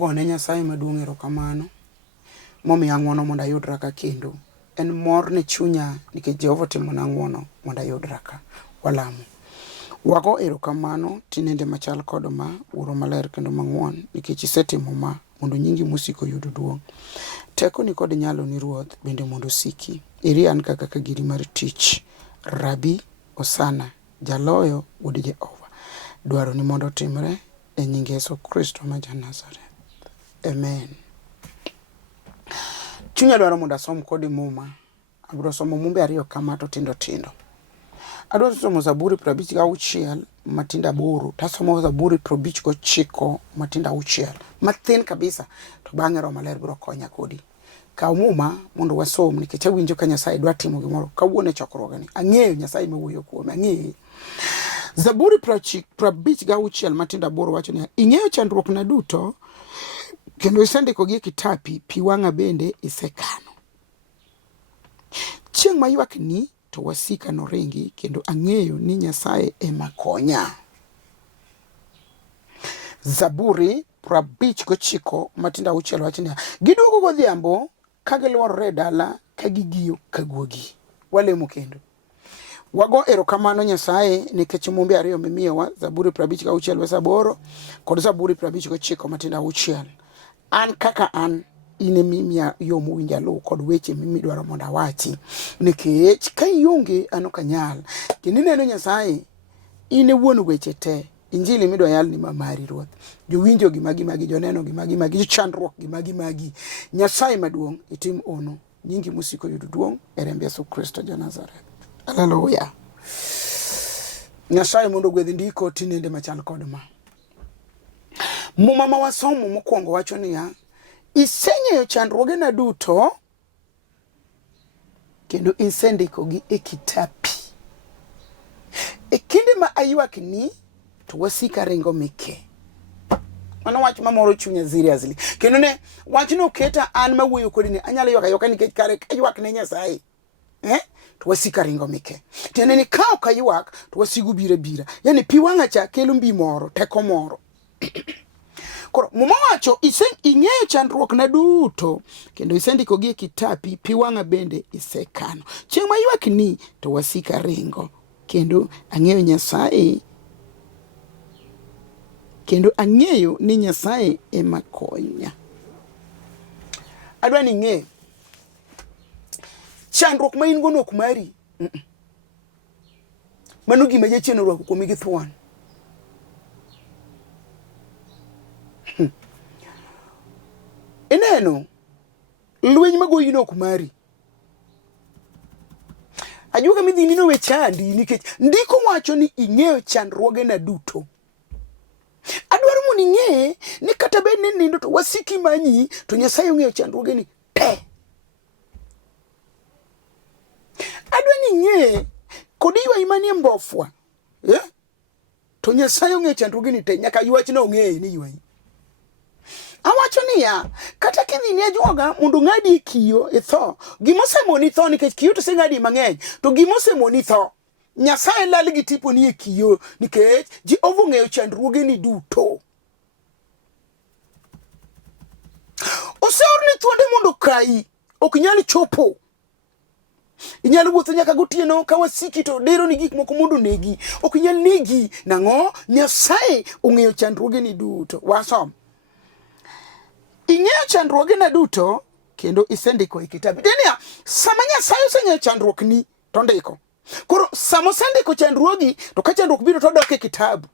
ogone Nyasaye maduong' erokamano momiyo ang'wono mondo ayudra ka kendo. En mor ne chunya nikech Jehova timona ng'wono mondo ayudra ka. Walamo. Wago erokamano tinende machal kod ma uro maler kendo mang'won nikech isetimo ma mondo nyingi musiko yud duong'. Teko ni kod nyalo ni Ruoth bende mondo siki. Eri an kaka giri mar tich. Rabi Osana Jaloyo wuod Jehova. Dwaro ni mondo timre e nying Yesu Kristo ma Nazareth. Amen. Chunya dwaro mondo asom kodi muma. Abiro somo mumbe ariyo kama to tindo tindo. Adwaro somo Zaburi 56 matinda 8. Tasomo Zaburi 59 matinda 6. Mathin kabisa. To bang'e Roho Maler biro konya kodi. Kaw muma mondo wasom nikech awinjo ka Nyasaye dwa timo gimoro kawuono e chokruogni. Ang'eyo Nyasaye mawuoyo kuome. Ang'eyo. Zaburi 56 matinda 8 wacho ni ing'eyo chandruokna duto kendo isendikogi e kitapi, pi wang'a bende isekano. Chieng' maywak ni to wasika noringi kendo ang'eyo ni Nyasaye ema konya. Zaburi 59 matinda 6 wacho ni giduogo godhiambo ka giluorore dala ka gigiyo ka guogi. Walemo kendo. Wago erokamano Nyasaye nikech mumbe ariyo mimiyowa, Zaburi 56 verse 8 kod Zaburi 59 matinda 6. An kaka an ine mimia yo mowinja lu kod weche midwaro mondo awachi nikech ka ionge an ok anyal. Kendo ineno Nyasaye ine wuon weche te. Injili midwa yal ni mamari Ruoth. Jowinjo gi magi joneno gi magi chandruok gi magi. Nyasaye maduong' itim ono. Nyingi musiko yudo duong' e remb Yesu Kristo ja Nazareth. Hallelujah. Nyasaye mondo gwedhi ndiko tinende machal kod ma. Muma ma wasomo mokwongo wacho niya, iseng'eyo chandruogena duto kendo isendikogi e kitapi. E kinde ma aywak ni to wasika ringo meke. Mano wach mamoro chunya seriously. Kendo ne wach no keta an mawuoyo kodi ni anyalo ywak nikech kare aywak ne Nyasaye. To wasika ringo meke. Tiende ni ka ok aywak to wasigu bira. Yani pi wang'a cha kelo mbi moro, teko moro. Koro muma wacho ing'eyo chandruokna duto kendo isendikogi e kitapi, pi wang'a bende isekano. Chieng' maywak ni to wasika ringo kendo ang'eyo Nyasaye kendo ang'eyo ni Nyasaye ema konya. Adwa ni ng'e chandruok ma in go nok mari. Mano gima jachien orwako kuomi gi thuon. Ineno lweny magoyi nok mari. Ajuoga midhi nino we chandi nikech ndiko wacho ni ing'eyo chandruogena duto. Adwaro mondo ing'e ni kata bed ni nindo to wasiki manyi to Nyasaye ong'eyo chandruogeni te. Adwa ni ing'e kod ywayi manie mbofwa. To Nyasaye ong'eyo chandruogeni te, nyaka ywachna ong'eye ni ywayi. Awacho niya, kata kidhi ne ajuoga mondo ng'adi kiyo e tho, gimosemoni tho nikech kiyo to seng'adi mang'eny, to gimosemoni tho, Nyasaye lal gi tipo ni e kiyo nikech Jehova ong'eyo chandruogeni duto. Oseorni thuonde mondo kai, ok nyal chopo. Inyalo wuotho nyaka gotieno ka wasiki to dero ni gik moko mondo negi. Ok inyal negi. Nang'o? Nyasaye ong'eyo chandruogeni duto. Wasom. Ing'eyo chandruogena duto kendo isendiko e kitabu. Denia, sama Nyasaye oseng'eyo chandruokni to ndiko. Koro sama osendiko chandruogi to ka chandruok biro to dok e kitabu.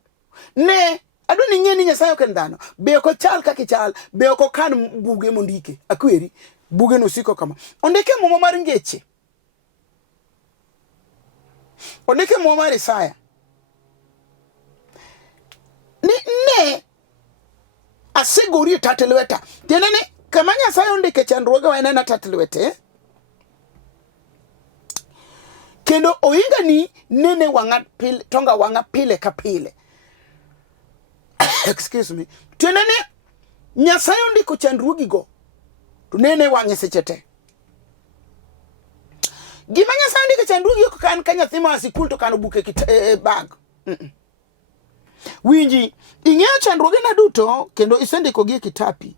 Ne adwa ni ng'e ni Nyasaye ok en dhano. Be ok ochal kaka ichal, be ok okan buge mondike. Akweri, buge no siko kama. Ondike muma mar ngeche. Ondike muma mar Isaya. Ne asegori tatelweta. Tiende ni kama Nyasaye ondike chandruoge wa enena tatelwete. Kendo oinga ni nene wang'a pile, tonga wang'a pile ka pile. Excuse me. Tiende ni Nyasaye ondiko chandruogi go. To nene wang'e seche te. Gima Nyasaye ondiko chandruogi ko kan ka nyathi ma sikul to kano buke bag. Winji, ing'eyo chandruogena duto kendo isendikogi e kitapi.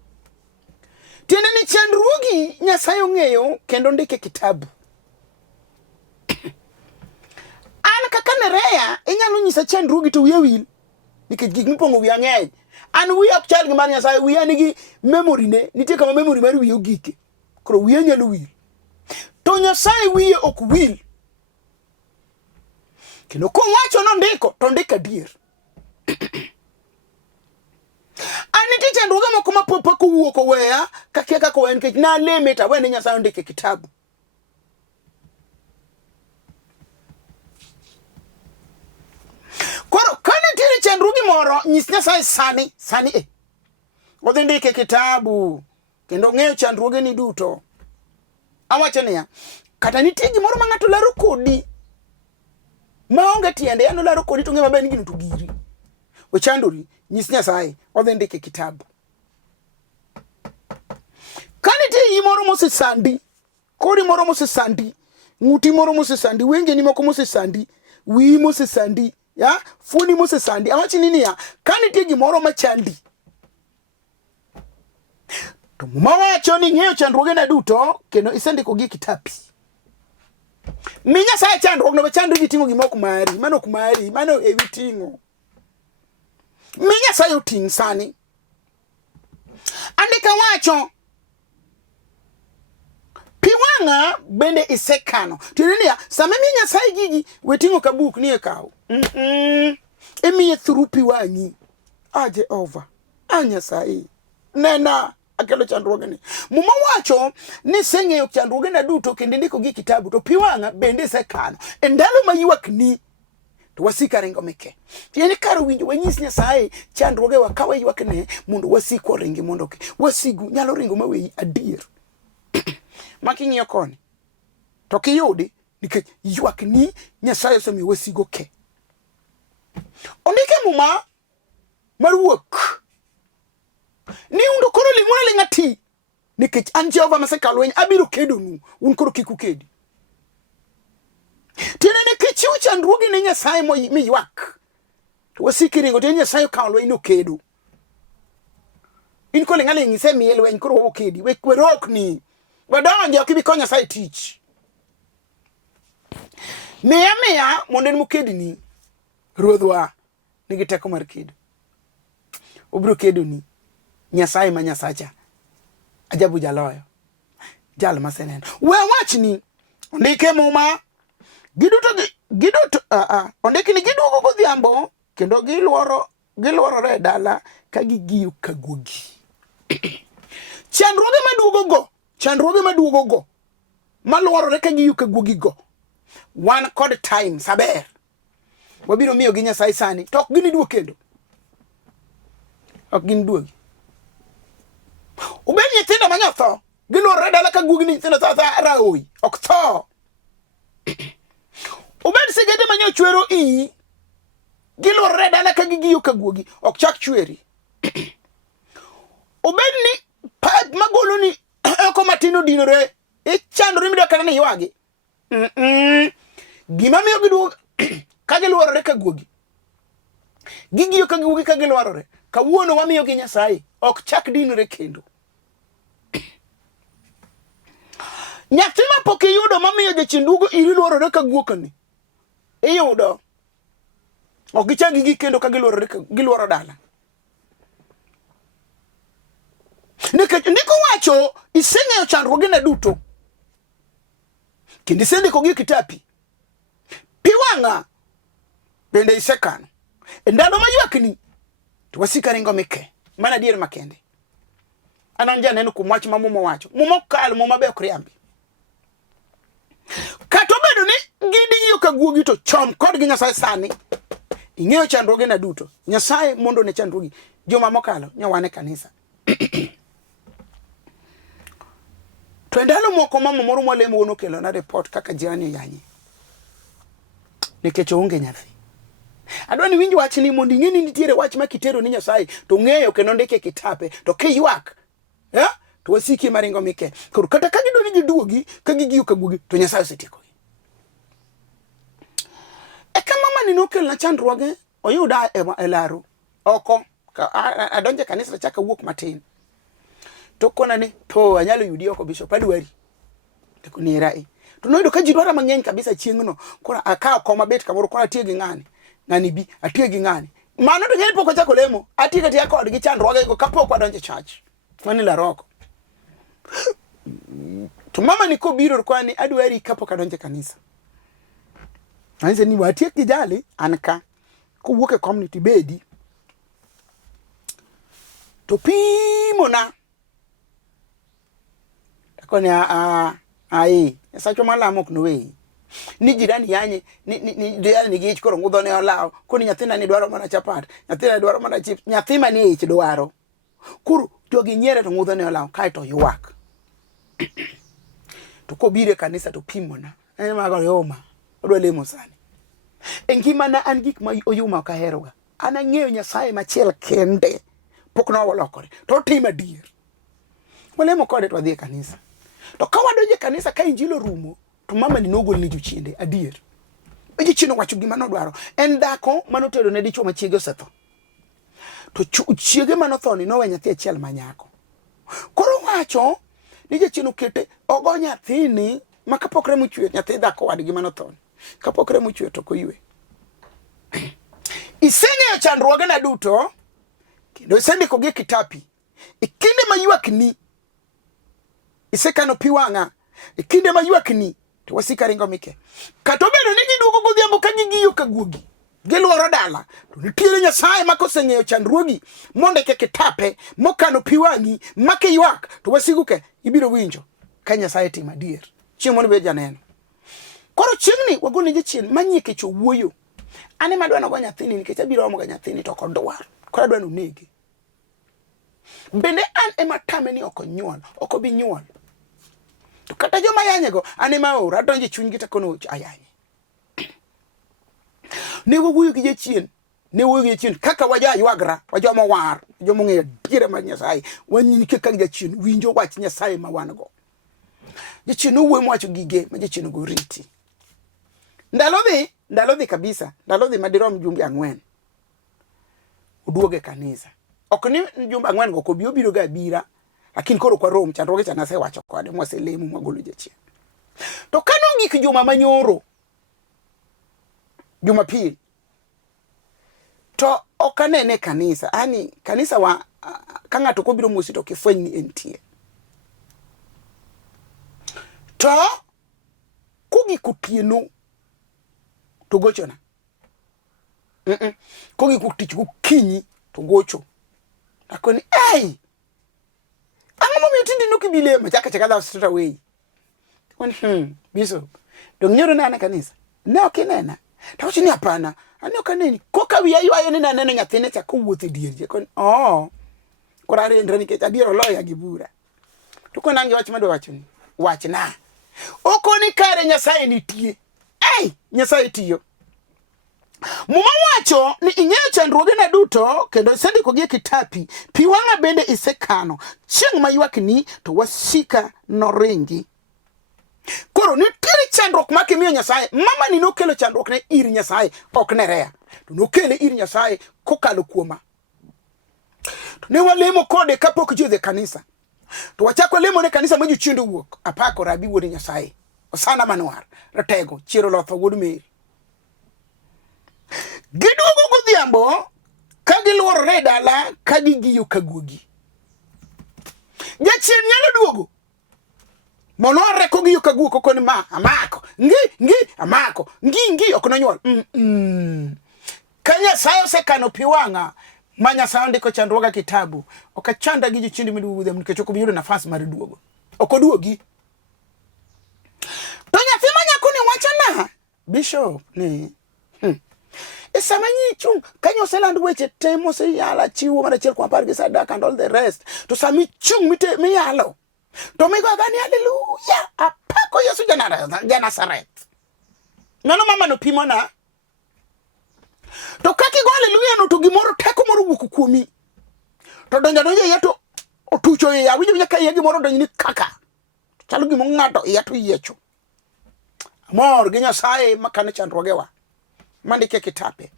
Tiende ni chandruogi Nyasaye ong'eyo kendo ndike kitabu. An kaka Nereah inyalo nyisa chandruogi to wiya wil nikech gik mipong'o wiya ng'eny. An wiya ok chal gi mar Nyasaye, wiya nigi memory ne, nitie kama memory mar wiya ogike. Koro wiya nyalo wil. To Nyasaye wiye ok wil. Kendo kowacho nondiko to ndiko adier. Aniti chandruoge moko mapopa kowuok oweya kakia kaka wen kech na limit awene Nyasaye ndike kitabu. Koro kane tiri chandruoge moro nyis Nyasaye sani odhi ndike kitabu kendo ng'eyo chandruoge ni duto. Awacho niya, kata nitie gimoro ma ng'ato laro kodi maonge tiende, ano laro kodi to ng'e maber ni gino to giri ochandori, nyis Nyasaye odhi ndike kitabu. Kane tie gimoro mosesandi, kodi moro mosesandi, ng'uti moro mosesandi, wengeni moko mosesandi, wiyi mosesandi, ya fuoni mosesandi, awacho ni niya, kane tie gimoro machandi, to mawacho ni ng'eyo chandruogena duto kendo isendikogi e kitapi. Mi Nyasaye chandruogno be chandri giting'o gimok mari, mano ok mari, mano ewi ting'o. Mi Nyasaye oting' sani. Andika wacho pi wang'a bende isekano. Tiende niya, sama mi Nyasaye gigi weting'o kabuk ni e kaw. Emiye through pi wang'i. Jehova, Nyasaye nena akelo chandruogeni. Muma wacho ni seng'eyo chandruogena duto kendo ndikogi kitabu to pi wang'a bende isekano. E ndalo ma ywakni to wasika ringo meke. Tiende karo winjo wanyis Nyasaye chandruogewa ka waywakne mondo wasik waringi mondo wasigu nyalo ringo maweyi adier. Making'iyo koni to kiyudi nikech ywakni Nyasaye osemiyo wasigo ke. Ondike muma mar wuok ni undo koro limona ling'ati nikech an Jehova masekalo abiro kedonu, un koro kik ukedi. Tiende ni kichiwo chandruogi ne Nyasaye miywak to wasiki ringo tiende Nyasaye okawo lweny no kedo. In ko ling'aling' isemiye lweny koro okedi, werokni wadonjo ok ibi konyo Nyasaye tich. Miya mondo en mokedni, Ruodhwa nigi teko mar kedo. Obiro kedoni. Nyasaye ma Nyasacha ajabu jaloyo, jal maseneno. We wachni ondike muma giduto ondike ni giduogo godhiambo kendo giluorore dala ka gigiyo kaguogi. Chandruoge maduogo maluorore ka giyo kaguogi go wan kod time saber wabiro miyo gi Nyasaye sani to ok gini duog kendo, ok gini duogi. Ubed nyithindo manyotho giluorore dala ka guogi ni nyithindo tho raoi ok tho. Ubed sigede manyochwero iyi giluorore dala ka gigiyo ka guogi ok chak chweri. Ubed ni pipe magolo ni oko matino dinore ichandori mido kana ni ywagi. Gima miyo giduog ka giluorore ka guogi gigiyo ka guogi ka giluorore kawuono wamiyo gi Nyasaye ok chak dinore kendo. Nyathi ma pok iyudo mamiyo jachindugo iri luorore ka guokni iyudo ok gichagi gi kendo ka giluoro dala. Nikech ndiko wacho iseng'eyo chandruogena duto kendo isendikogi e kitapi. Pi wang'a bende isekano. E ndalo ma ywakni to wasika ringo meke. Mana adier makende. An janeno kuom wach ma muma wacho. Muma kal muma be ok riambi. Kata obedo ni gidiyo ka guogi to chon kod gi Nyasaye sani ing'eyo chandruogena duto. Nyasaye mondo ne chandruogi joma mokalo nyawane kanisa. To ndalo moko mama moro mwalemo wono kelo na report kaka jirani yanyi nikech onge nyathi. Adwani winjo wach ni mondo ing'eni nitiere wach ma kitero ni Nyasaye to ng'eyo kendo ndike kitape to kiywak to wasiki maringo mike. Koro kata ka gidoni giduogi ka gigiyo ka guogi to Nyasaye osetiekogi. E kama mama ni nokel na chandruoge oyuda e laro oko adonje kanisa chaka wuok matin to kona ni po anyalo yudi oko bishop adwari to kuni rai to noyudo ka ji dwara mang'eny kabisa chieng'no kora akawo koma bet kamoro kora tie gi ng'ani bi atie gi ng'ani mano to ng'eni pok ochako lemo atie ka tie kod gi chandruoge go kapok wadonje church mani la roko to mama ni ko biro kwani adwari kapok adonje kanisa anze ni watie gi jali anka ko wuok e community bedi to pimona koni ai sacho malamo knwe ni jirani yanye ni jirani ni gich koro ngudho ne olawo koni nyathina ni dwaro mana chapat nyathina dwaro mana chips nyathima ni ich dwaro kuro jogi nyiere to ngudho ne olawo kai to yuak to ko bire kanisa to pimona en mago yoma odwa lemo sani engimana an gik ma oyuma ka heroga ana ng'eyo Nyasaye machiel kende pok no wolokore to tima dier molemo kode to dhi kanisa to ka wadonje kanisa ka injilo rumo to mama ni nogol ni jochiende adier eji chino wacho gima nodwaro en dako manotedo ne dichuo machiege osetho to chiege manotho ni nowe nyathi achiel manyako koro wacho ni jachino kete ogo nyathini makapokre muchwe nyathi dhako wadgi manotho kapokre muchwe to koywe Iseng'eyo chandruokna duto kendo isendikogi kitapi ikinde maywakni isekano pi wang'a ikinde maywakni to wasika ringo mike kata obedo ni giduogo godhiambo ka gigiyo ka guogi giluoro dala to nitiere Nyasaye ma koseng'eyo chandruogi monde ke kitape mokano pi wang'i make ywak to wasiguke ibiro winjo ka Nyasaye timo adier chieng' mondo be janeno koro chieng'ni wagone jachien manyike cho wuoyo ane madwano go nyathini nikech abiro omo ga nyathini to kodwar koro adwano nege bende an ema tame ni okonyuol okobi nyuol to kata joma yanyego ane ma ora donje chuny gi takono ayanye ne wuoyo gi jachien ne wuoyo gi jachien kaka waja ywagra wajoma war joma ng'eyo diere mar Nyasaye wanyini kaka jachien winjo wach Nyasaye ma wan go jachien wuoyo mwacho gige ma jachien go riti ndalo dhi kabisa ndalo dhi madirom jumbe 4 uduoge kanisa ok ni jumbe 4 go ko biro ga bira lakini koro kwa rom chandroge cha Nyasaye wacho kode mwaselemu mwagolo jachien to kano gik juma manyoro Jumapili to okanene kanisa ani kanisa wa kanga to ko biro musi to kifweny ni entie to kugi kutieno to gochona kogi kutich gokinyi to gocho akoni ai ang'o momiyo tindi nokibile machaka chakadha straight away kon bishop dong nyoro nana kanisa ne okinena to chini hapana ani okaneni koka wiya ywayo ni naneno nyathine cha kowuothe dierje kon korare ndreni ke adiero loya gibura to kon ange wach madwa wachoni wachna okoni kare Nyasaye nitie ai Nyasaye tiyo Muma wacho ni ing'eyo chandruokna duto kendo isendikogi kitapi pi wang'a bende isekano chieng' maywakni to wasika noringi koro nitiere chandruok makimiyo Nyasaye mama ni nokelo chandruok ne ir Nyasaye ok Nereah to nokele ir Nyasaye kokalo kuoma to ne walemo kode kapok jodhe kanisa to wachako lemo ne kanisa majo chiendo wuok apako rabi wuod Nyasaye osana manwar ratego chiero lotho wuod Meri giduogo godhiambo ka giluorore dala ka gigiyo ka guogi jachien nyalo duogo mono reko giyo ka guogo koni ma amako ngi amako ngi ok nonyuol ka Nyasaye osekano pi wang'a ma Nyasaye ndiko chandruoga kitabu okachanda gi jochindi miduogo godhiambo nikech ok biyudo nafas mar duogo ok oduogi to nyathi manyakoni wachana bishop ni Esamanyi chung kanyo seland weche temo se yala chiwo mara chiel kwa pargi sadaka and all the rest to sami chung mite mi yalo to migo gani hallelujah apako Yesu jana saret nano mama no pimona to kaki go hallelujah no to gimoro teko moro wuok kuomi to donjo yeto otucho ya winjo nyaka ye gimoro donjo ni kaka chalo gimo ng'ato yeto yecho mor gi Nyasaye makane chandruogewa mandike kitape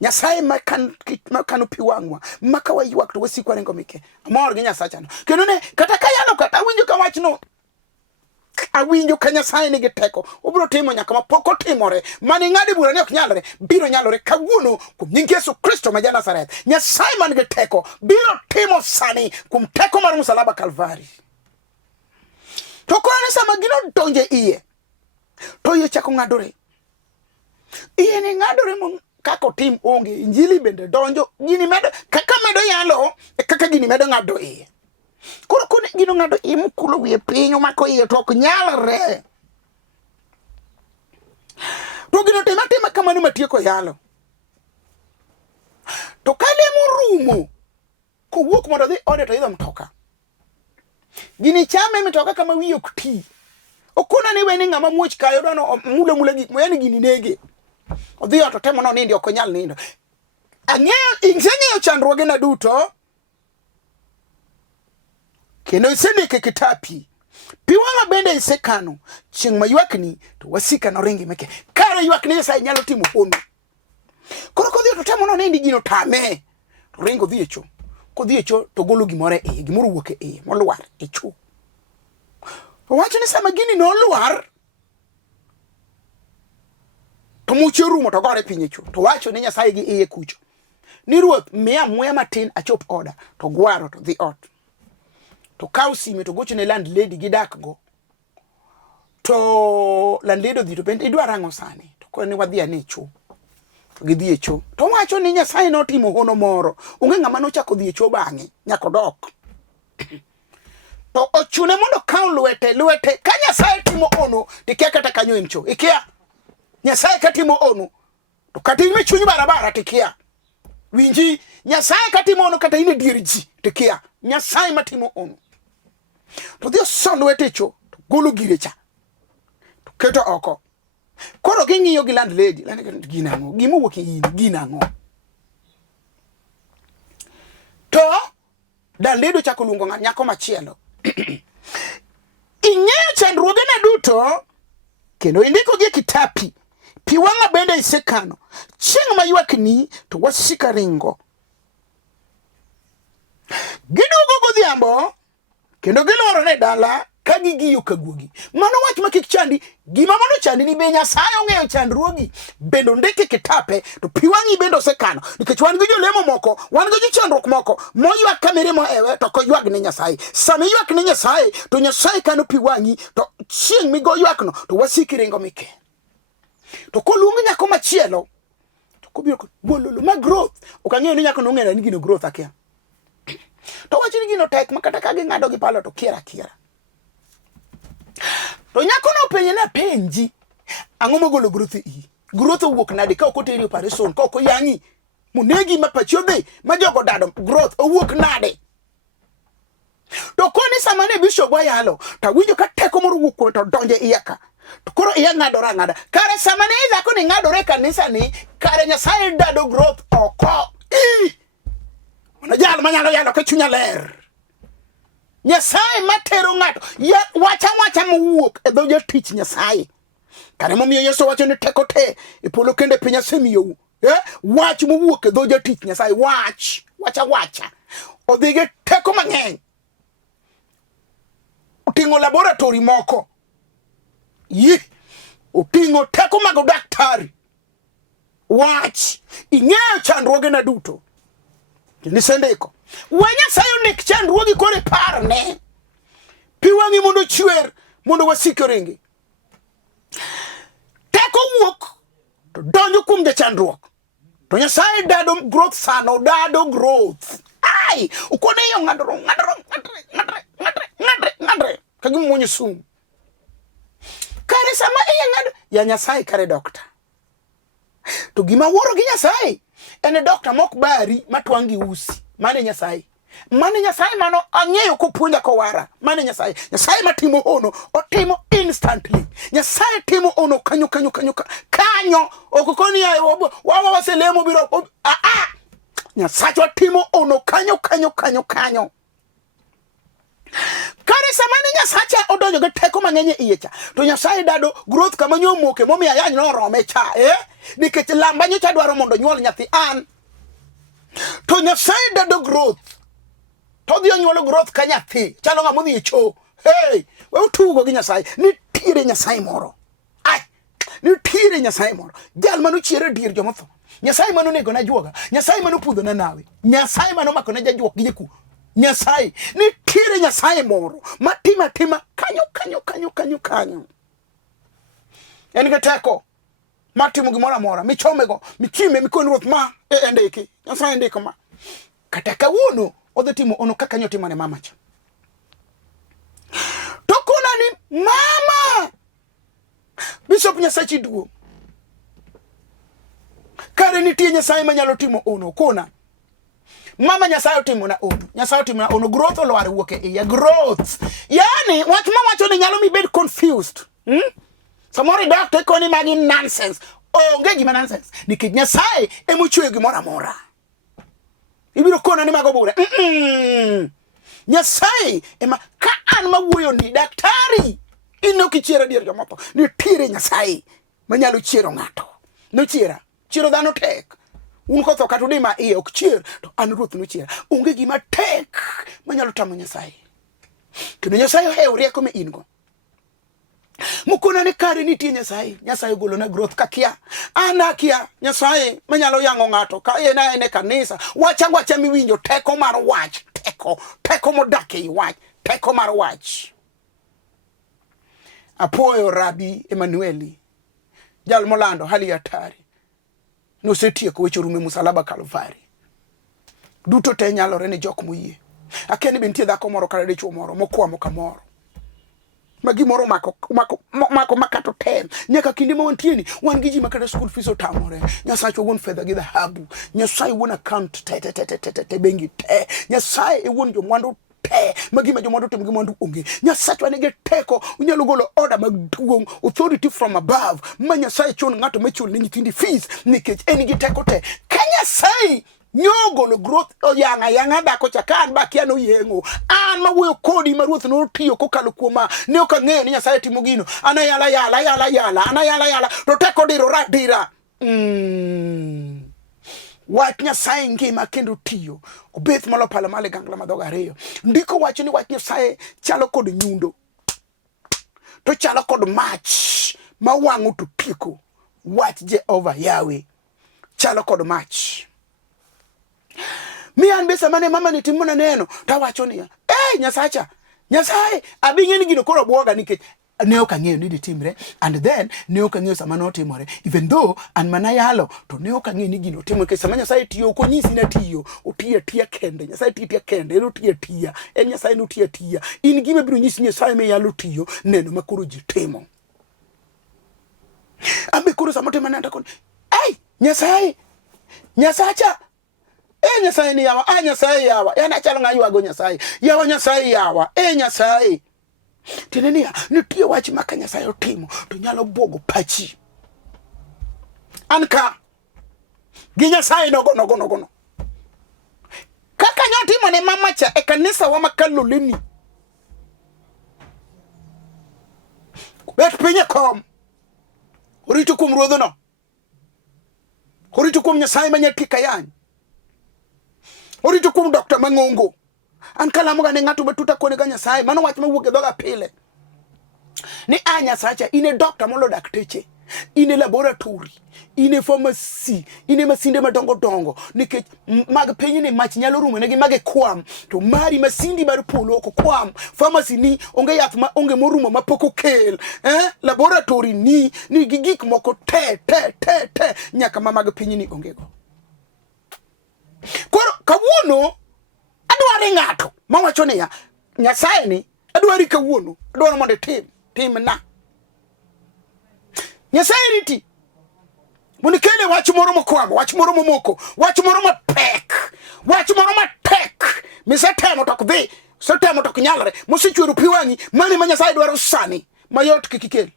Nyasaye makano pi wang'wa maka waywak to wasikwa rengo mike amor gi Nyasachano kendo ne kata kayalo kata awinjo ka wachno awinjo ka Nyasaye nigi teko obiro timo nyaka mapok otimore mane ng'adi bura ne ok nyalre biro nyalore kawuono kuom nying Yesu Kristo ma Nazareth. Nyasaye man gi teko biro timo sani kuom teko mar msalaba Kalvari. To kone sama gino donje iye to iye chako ng'adore, iye ni ng'adore mon kako tim onge injili bende donjo gini medo kaka medo yalo kaka gini medo ng'ado iye. Koro kone gino ng'ado iye mukulo wiye piny mako iye to ok nyalre. To gino tema kamano matieko yalo. To kale morumo kowuok mondo dhi ode to idho mtoka. Gini chame mitoka kama wiye ok ti. Okona ni weni ng'ama muoch kayo dono mula gik mo yani gini nege. Odhi ot temo no nindi ok onyal nindo. Ing'eyo chandruogena duto. Kendo isendike kitapi. Pi wang'a bende isekano. Chieng' ma ywakni to wasika no ringi meke. Kare ywakni Nyasaye nyalo timo hono. Koro kodhi ot temo no nindi gino tame. Ringo dhi echo. Kodhi echo to golo gimore e gimoro wuok e moluar e cho. Wacho ni sama gini no luar to muche rumo to gore piny echo. To wacho ni Nyasaye gi iye kucho ni ruoth miya muya matin achop oda to gwaro to dhi ot. To kaw sime to gocho ne landlady gi dak go. To landlady dhi to bende idwaro ang'o sani. To kone wadhi ane cho. To gidhi e cho. To wacho ni Nyasaye notimo hono moro. Onge ng'ama nochako dhi e cho bang'e nyaka odok. To ochune mondo kaw lwete ka Nyasaye timo ono tikia kata kanyo en cho. Ikia Nyasaye katimo ono to kata ime chuny barabara tikia. Winji Nyasaye katimo ono kata ine dier ji tikia. Nyasaye matimo ono. To dio son lwete cho to golo gire cha. To keto oko. Koro ging'iyo gi landlady ginang'o gimo wuok in ginang'o. To landlady chako luongo nyako machielo. Ing'eyo chandruogena duto kendo indikogi kitapi. Pi wang'a bende isekano. Chieng' ma ywakni to wasika ringo. Giduogo godhiambo kendo giloro ne dala ka gigiyo kaguogi. Mano wach makik chandi. Gima mono chandi ni be Nyasaye ong'eyo chandruogi bende ndike kitape to pi wang'i bende osekano. Nikech wan gi jolemo moko, wan gi chandruok moko moywak kamere mo ewe to ko ywak ne Nyasaye. Sami ywak ne Nyasaye to Nyasaye kano pi wang'i to chieng' migo ywakno to wasiki ringo mike. To koluongo nyako machielo to kobiro bololo ma growth. Okang'eyo ni nyako nong'era ni gino growth akia. To wacho ni gino tek makata ka ging'ado gi palo to kiera. To nyako no penye na penji ang'o mogolo growth i. Growth owuok nade ka ok oteri operation ka ok oyangi munegi mapacho dhi ma jogo dado growth owuok nade. To koni sama ne bishop wayalo ta winjo ka teko moro wuok to donje iyaka. To koro iya ng'adora ng'ada. Kare sama ne idhako ni ng'adore kanisa ni kare Nyasaye dado growth oko. Ono jal manyalo yalo ka chunya ler. Nyasaye matero ng'ato wacha mowuok e dho jatich Nyasaye. Kare momiyo Yesu wacho ni teko te e polo kende piny asemiyou. Wach mowuok e dho jatich Nyasaye wacha. Odhige teko mang'eny. Oting'o laboratory moko. Oting'o teko mag daktari. Wach ing'eyo chandruogena duto. Nisendiko. Nyasaye onik chandruogi kore parne. Pi wang'i mondo chwer mondo wasik ringi. Teko wuok to donjo kuom chandruok. To Nyasaye dado growth sano dado growth. Ai, ukone yo ng'adre. Kagi mwonyo sum. Kare sama ng'ado ya Nyasaye kare dokta. To gima wuoro gi Nyasaye ene dokta mok bari matwangi usi. Mane Nyasaye mano ang'eyo kopuonja kowara. Mane Nyasaye matimo ono otimo instantly. Nyasaye timo ono kanyo okokoni wawa waselemo biro Nyasaye watimo ono kanyo. Kare samani Nyasacha odonjo ge teko mang'eny iye cha, to Nyasaye dado growth kama nyomoke momiyo ayany no rome cha, nikech lamba nyocha dwaro mondo nyuol nyathi an. To Nyasaye dado growth, to dhi onyuolo growth ka nyathi, chalo ng'ama odhi e cho. Hey, we utugo gi Nyasaye, nitiere Nyasaye moro. Nitiere Nyasaye moro, jal mano chiere dir jomotho. Nyasaye mano nego na juoga, Nyasaye mano pudho na nawe, Nyasaye mano mako na jajuok gi jaku. Nyasaye, nitiere Nyasaye moro matima kanyo. En ge teko matimo gimoro amora michomego, michime mikon ruoth ma endiki. Nyasaye ndiko ma. Kata kawuono odhi timo ono kaka nyotimo ne mama cha. To kuna ni mama Bishop Nyasaye duo. Kare nitie Nyasaye manyalo timo ono kuna. Mama Nyasaye timo na ono. Nyasaye timo na ono growth olware wuok e iya growth. Yani wach ma wacho ni nyalo mi bed confused. Samoro doctor koni magi nonsense. Onge gima nonsense. Nikech Nyasaye emochwe gimoro amora. Ibiro kona ni mago bure. Nyasaye ema ka an mawuoyo ni daktari. Ino kichiera dier jomotho. Nitiere Nyasaye manyalo chiero ng'ato. Nochiera. Chiero dhano tek. Un kotho kata udima iye ok chier, to an ruoth nochiera. Onge gima tek manyalo tamo Nyasaye. Kendo Nyasaye ohewo rieko ma in go. Mukona ne kare nitie Nyasaye. Nyasaye golo na growth kakia. Anakia Nyasaye manyalo yango ng'ato ka ene kanisa. Wacha miwinjo teko mar wach. Teko modake i wach. Teko mar wach. Apoyo Rabi Emanueli. Jal molando hali hatari. Nosetieko weche rume musalaba Kalvari. Duto te nyalore ne jok moyie. Akeni be nitie dhako moro kare dichuo moro mokwamo kamoro. Magi moro mako makato tem. Nyaka kinde ma wantieni wan gi ji makata school fees otamore. Nyasaye won fedha gi dhahabu. Nyasaye won account te bengi te. Nyasaye won jomwandu te. Magi ma jomwandu te mwandu onge. Nyasaye wane ge teko unyalo golo order maduong, authority from above. Ma Nyasaye chon ng'ato mechul ni nyithindi fees nikech en gi teko te. Ka Nyasaye nyogolo growth yanga dako chakan bakia no yengo an mawuoyo kodi ma ruoth no tiyo kokalo kuoma ne ok ang'eyo ni Nyasaye timo gino ana yala to teko diro radira wach Nyasaye ngima kendo tiyo obeth malo pala male gangla madhoga ariyo ndiko wacho ni wach Nyasaye chalo kod nyundo to chalo kod mach ma wang'o to tieko wach Jehova Yahweh chalo kod mach. Mi an besa mane mama ni timona neno tawacho niya Nyasaye abing'e ni gino koro buoga nikech ne ok ang'eyo ni ditimre and then ne ok ang'eyo sama notimore even though an mana yalo to ne ok ang'eyo ni gino timore nikech sama Nyasaye tiyo ok onyisi na tiyo otiya kende Nyasaye tiya kende en otiya en Nyasaye no tiya in gima biro nyisi Nyasaye me yalo tiyo neno makoro ji timo ambe koro sama tema nanda kon Nyasaye Nyasacha Nyasaye ni yawa Nyasaye yawa yana chalo ng'aywago Nyasaye yawa Nyasaye yawa Nyasaye tinenia nitie wach maka Nyasaye otimo to nyalo bwogo pachi anka gi Nyasaye nogo kaka nyotimo ne mama cha e kanisa wa makaloleni bet pinye kom orito kum ruodho no orito kum Nyasaye manyatika yani orito kum Dr. Mang'ongo an kalamo ga ne ng'ato batuta kone ga Nyasaye mano wach mawuok e dhoga pile ni Nyasacha ine doctor molo dakteche ine laboratory ine pharmacy ine masinde madongo nikech mag piny ni mach nyalo rumo negi mage kwam to mari masindi bar polo ko kwam pharmacy ni onge yath ma onge morumo mapoko kel laboratory ni gigik moko te nyaka mag piny ni onge go koro kawuono adware ng'ato mawacho niya Nyasaye ni adwari kawuono adwaro mondo tim na Nyasaye riti munikele wach moro mokwamo wach moro momoko wach moro mapek wach moro matek misetemo tok dhi setemo tok nyalre mosichwero piwangi mane ma Nyasaye dwaro sani mayot kikikel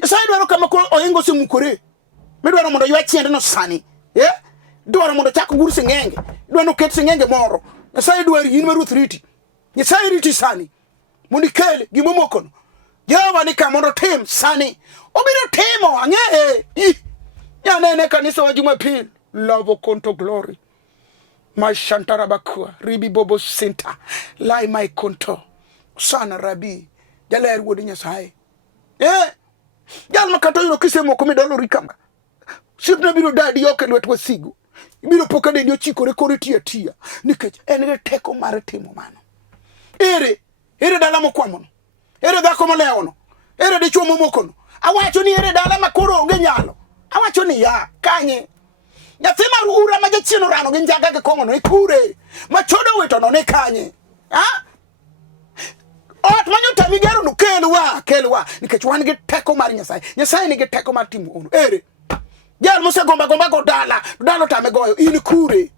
Nyasaye dwaro kama ko oyengo semukore medwaro mondo ywa chiende no sani dwaro mondo chak gur sing'enge dwaro ket sing'enge moro Nyasaye dwari in maruth riti. Nyasaye riti sani. Mundi kele gimomokono. Jehova ni kamondo tim sani. Obiro timo ang'e. Nyanene kanisa wa Jumapili. Love konto glory. My shantara bakua. Ribi bobo sinta. Lai my konto. Sana rabi. Jaler wodi Nyasaye. Jal makato yino kisemo kumidolo rikanga. Sipna biro dadi yoke lwet wasigu. Biro pokade nyo chiko rekore tia. Nikech enige teko mare timo mano. Ere dala mokwamono. Ere dhako maleono. Ere dichuo momokono. Awacho ni ere dala makoro onge nyalo. Awacho ni ya kanye. Nyathi marura ma jachieno rano gi njaga ke kongono ikure. Machodo wito no ne kanye. Ot manyuta migero no kelwa. Nikech wan gi teko mar Nyasaye. Nyasaye ni gi teko mar timo ono. Ere. Jal mose gomba go dalo tame goyo in kure.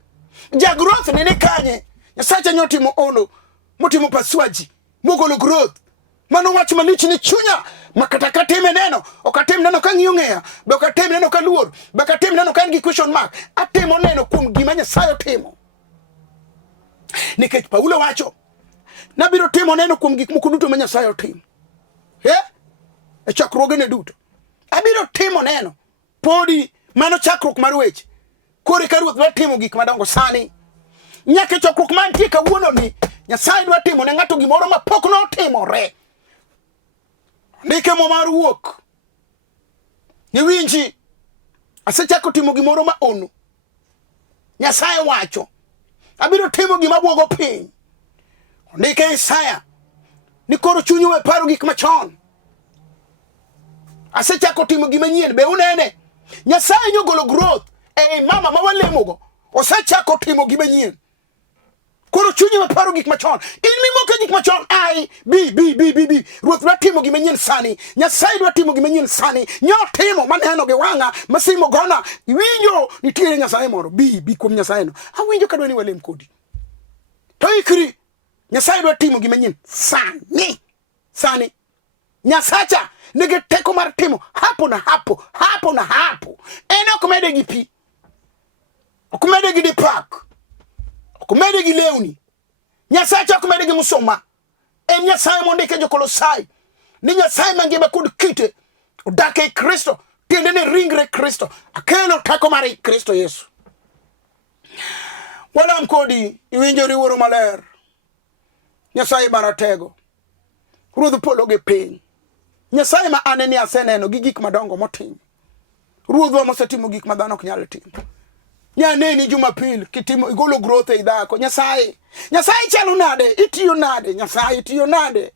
Jagroth ni kanye. Nyasaye nyotimo ono. Motimo paswaji. Mogolo growth. Mano wach malich ni chunya. Makata katime neno. Okatim neno ka ng'iyo ng'eya. Be okatim neno ka luor. Be okatim neno ka ngi question mark. Atimo neno kuom gima Nyasaye timo. Nikech Paulo wacho. Nabiro timo neno kuom gik moko duto ma Nyasaye timo. E chakruoge ne duto. Abiro timo neno. Podi mano chakruok mar weche. Kore ka Ruoth timo gik madongo sani. Nyaka chakruok mantie kawuono ni Nyasaye dwa timo ne ng'ato gimoro ma pok notimore. Ndike mo mar wuok. Niwinji. Asechako timo gimoro ma ono. Nyasaye wacho. Abiro timo gima buogo piny. Ndike Isaya. Ni koro chunyu we paro gik machon. Asechako timo gima nyien. Be unene. Nyasaye nyogolo growth. Mama mawalemogo. Osechako timo gima nyien. Koro chunyi we paro gik machon. In mimoke gik machon. Bi. Ruoth dwa timo gima nyien sani. Nyasaye dwa timo gima nyien sani. Nyo timo maneno gi wang'a. Masimo gona. Winjo nitiere Nyasaye moro. Bi kuom Nyasaye no. Awinjo kadwa ni walem kodi. To ikri. Nyasaye dwa timo gima nyien sani. Nyasacha nige teko mar timo hapo na hapo. Eno kumede gi pi. Okumede gi dipak. Okumede gi lewni. Nyasacha okumede gi musoma. Nyasaye mondike jo Kolosai. Ni Nyasaye mangima kod kite. Odake Kristo. Tiende ne ringre Kristo. Akelo teko mar Kristo Yesu. Walam kodi iwinjo riworo maler. Nyasaye maratego. Ruodh polo gi piny. Nyasaye ma aneni aseneno gi gik madongo motimo. Ruodhwa mosetimo gik madhano ok nyal timo. Nyaneni Jumapili kitimo igolo growth e dhako. Nyasaye chalo nade? Itiyo nade? Nyasaye itiyo nade?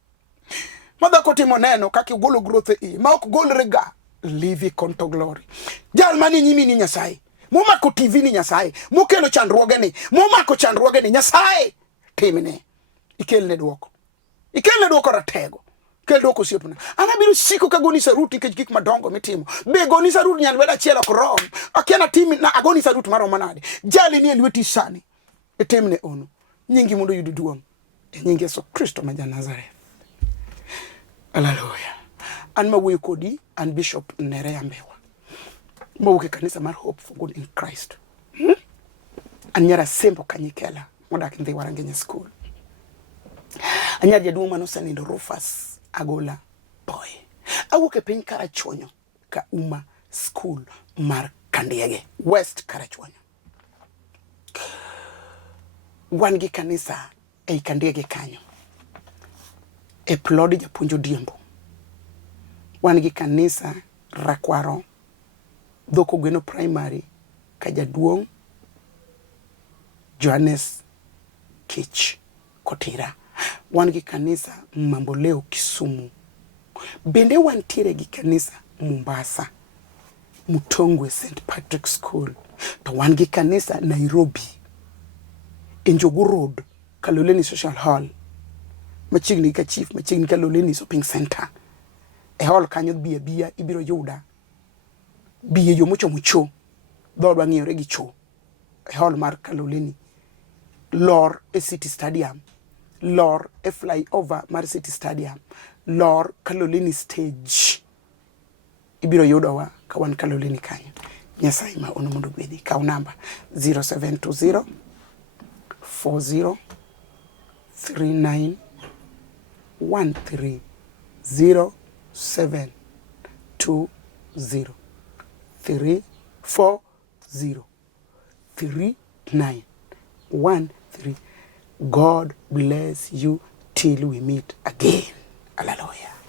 Madhako timo neno kaka igolo growth e ma ok golrega. Live konto glory. Jal mani nyimi ni Nyasaye. Momako TV ni Nyasaye. Mokelo chandruoge ni. Momako chandruoge ni Nyasaye. Timine. Ikelne duoko ratego. Kel duoko siepna. Anabiro siko ka goni saruti nikech gik madongo mitimo. Be goni saruti nyal weda chielo krom. Akiana timi na agoni saruti maromo nade. Jali ni lweti sani. Etemne ono. Nyingi mondo yudu duong. Nyingi Yesu Kristo ma Nazareth. Hallelujah. An mawuoyo kodi an Bishop Nereah Mbewa. Mawuok e kanisa mar Hope for Good in Christ. An nyara sembo kanyikela modak ndhi Warangenya School. Anyar jaduong' manosenindo Rufus Agola Boy. Awuok e piny Karachuonyo ka uma school mar Kandiege West Karachuonyo. Wan gi kanisa ei Kandiege kanyo. E plod japuonjo Diembo. Wan gi kanisa Rakwaro Dhoko Gweno Primary ka jaduong' Johannes Kich Kotira. Wan gi kanisa Mamboleo Kisumu. Bende wantiere gi kanisa Mombasa Mutongwe St. Patrick School. To wan gi kanisa Nairobi Njogu Road Kaloleni Social Hall. Machiegni ka chief, machiegni ka Lolweni Shopping Center. E hall kanyo bia ibiro yuda. Biye yo mucho. Dhodwa ng'iyore gi cho. E hall mar Kaloleni. Lor e City Stadium. Lor e flyover mar City Stadium. Lor Kaloleni Stage. Ibiro yudowa ka wan Kaloleni kanyo. Nyasaye ma ono mondo gwedhi. Kaw namba 0720 40 39 13 07 20 340 39 13. God bless you till we meet again. Hallelujah.